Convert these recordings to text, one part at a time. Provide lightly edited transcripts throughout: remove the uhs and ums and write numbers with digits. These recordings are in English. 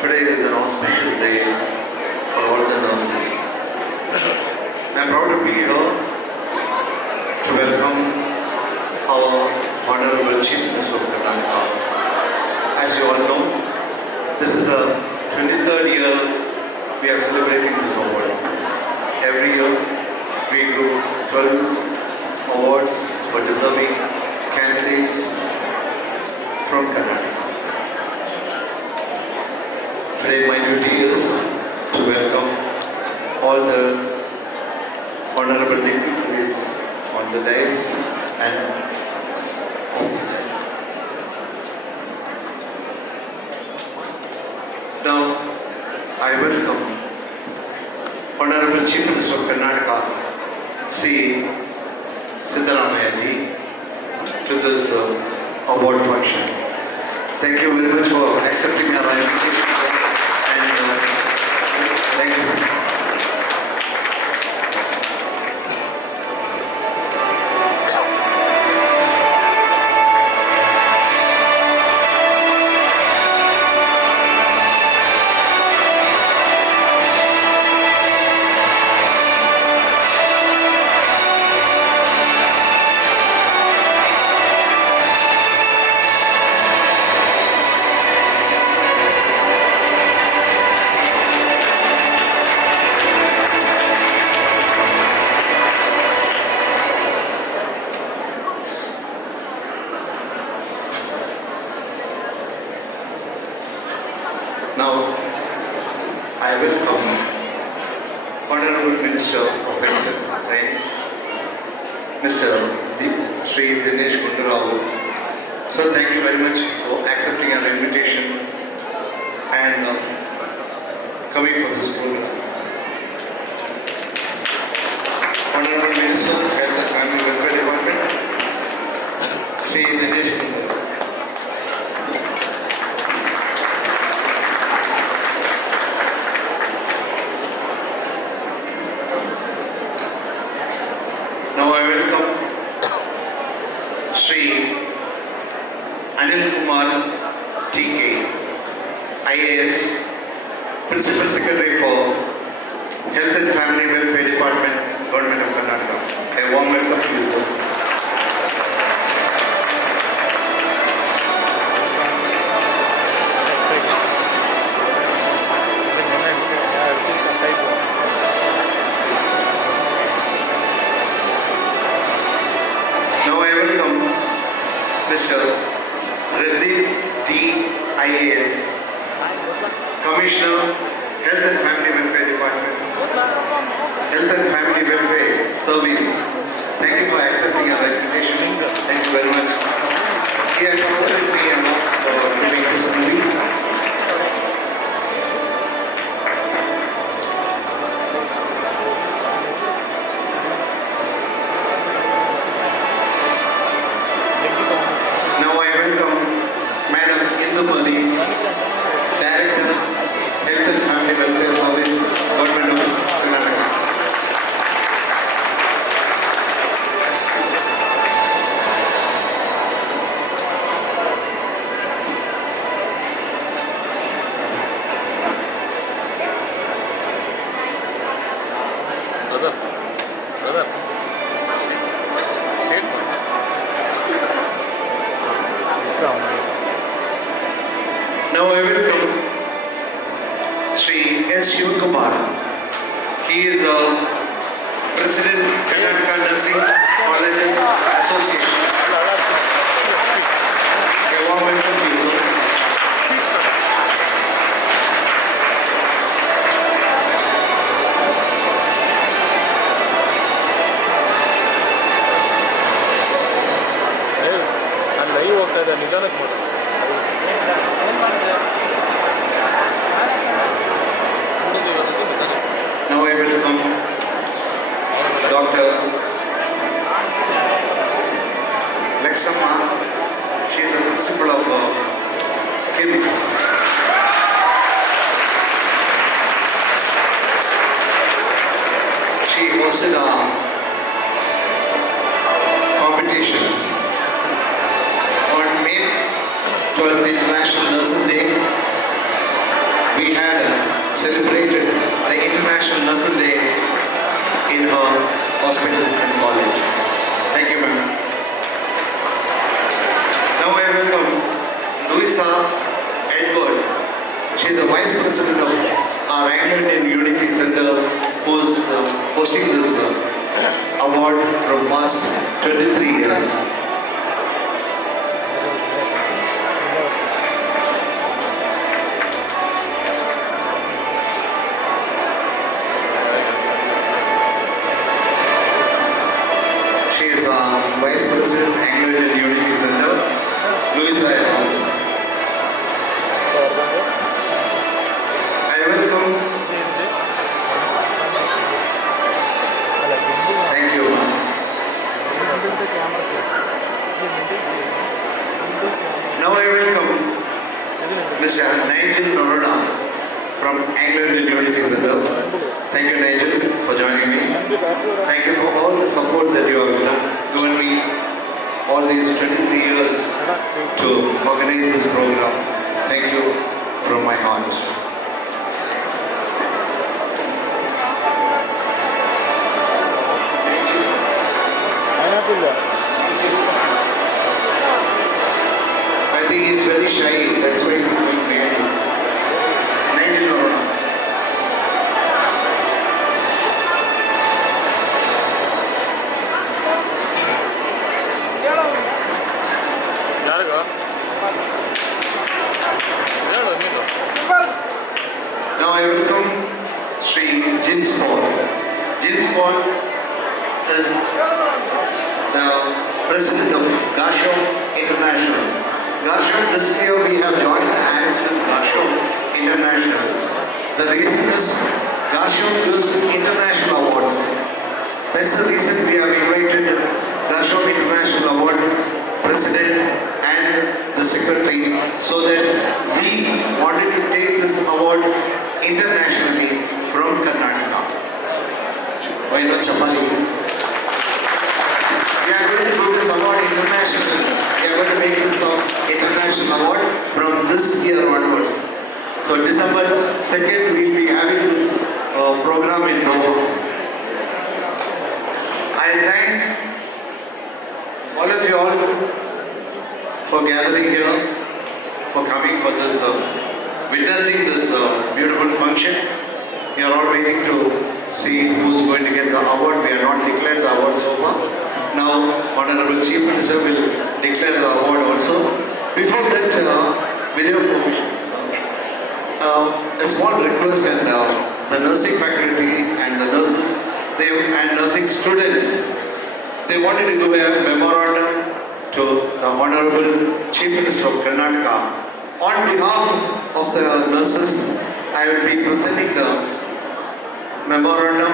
Today is an auspicious day for all the nurses. I am proud to be here to welcome our Honorable Chief Minister of Karnataka. As you all know, this is the 23rd year we are celebrating this award. Every year we group 12 awards for deserving candidates from Karnataka. Today my duty is to welcome all the honorable dignitaries on the dais and off the dais. Now I welcome Honorable Chief Minister of Karnataka, Sri Siddaramaiah ji, to this award function. Thank you very much for accepting our invitation. Thank you. Now, I welcome Honorable Minister of Health and Science, Mr. Sri Dinesh Gundurao. Sir, thank you very much for accepting our invitation and coming for this program. Honorable Minister of Health and Family Welfare Department, Sri Dinesh Gundurao. Now I welcome Sri Anil Kumar TK, IAS, Principal Secretary for Health and Family Welfare Department, Government of Karnataka. A warm welcome to you, sir. Now I welcome Mr. Reddy T. IAS, Commissioner, Health and Family Welfare Department, Health and Family Welfare Service. Thank you for accepting our invitation. Thank you very much. He has supported me a lot to make this movie. Director, Health and Family Welfare Service, Government of Karnataka. Now I welcome Sri S. Shivakumar. He is the President, Karnataka Nursing Colleges Association. A warm welcome to you, sir. Now I welcome Dr. Lexama. She is a principal of KBC. She hosted competitions on May 12th, International Nurses Day. We had celebrated the International Nurses Day in her hospital and college. Thank you, ma'am. Now I welcome Louisa Edward. She is the Vice President of our Anglican Unity Center, who is hosting this award from past 23 years. Vice President, Anglican Unity Center, Louisa. I welcome. Thank you. Now I welcome Mr. Nightingale from Anglican Unity Center. Thank you, Nigel, for joining me. Thank you for all the support that you have given me all these 23 years to organize this program. Thank you from my heart. I think he's very shy, that's why he's doing creative. Nightingale. Now I welcome Sri Jins Paul. Jins Paul is the President of Gasho International. Gasho, this year we have joined hands with Gasho International. The reason is Gasho gives international awards. That's the reason we have invited Gasho International Award President and the Secretary, so that we wanted to take this award internationally from Karnataka. Why not Chapali? We are going to do this award internationally. We are going to make this international award from this year onwards. So December 2nd we will be having this program in Goa. I thank all of you all for gathering here, for coming for this, witnessing this beautiful function. We are all waiting to see who's going to get the award. We have not declared the award so far. Now, Honorable Chief Minister will declare the award also. Before that, with your permission, a small request, and the nursing faculty and the nurses and nursing students, they wanted to give a memorandum to the Honorable Chief Minister of Karnataka. On behalf of the nurses, I will be presenting the memorandum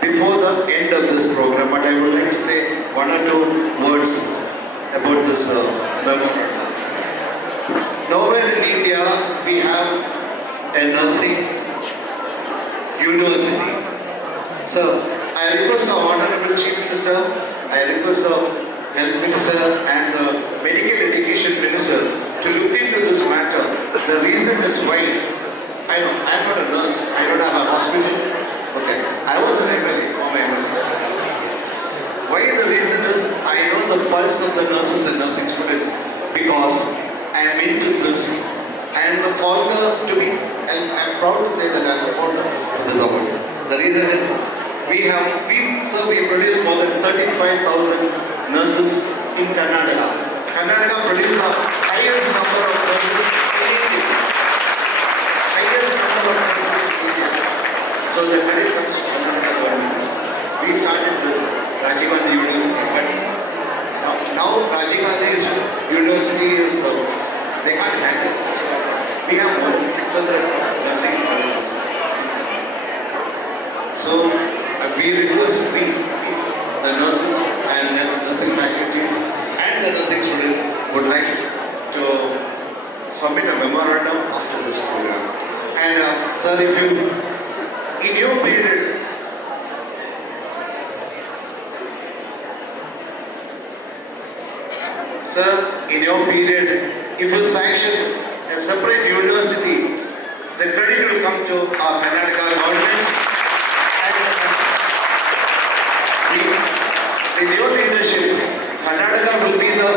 before the end of this program, but I would like to say one or two words about this memorandum. Nowhere in India we have a nursing university. So I request the Honorable Chief Minister, I request the Health Minister and the Medical Education Minister to look into this matter. The reason is why, I know, I'm not a nurse, I don't have a hospital. Okay, I was an MLA for my nurse. Why the reason is, I know the pulse of the nurses and nursing students. cause I'm into this. And the founder to be, and I'm proud to say that I'm the founder of this award. The reason is we produce more than 35,000 nurses in Karnataka. Karnataka produces the highest number of nurses in India. Highest number of nurses in India. So the credit comes to Karnataka government. We started this Rajiv Gandhi University, but now Rajiv Gandhi University is, they can't handle it. We have more than 600 nursing colleges. So we request the nurses and the nursing faculties and the nursing students would like to submit a memorandum after this program. And sir, if you, in your period, if you sanction a separate university, the credit will come to our Karnataka government. And with your leadership, Karnataka will be the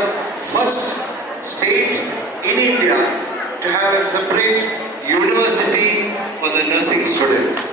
first state in India to have a separate university for the nursing students.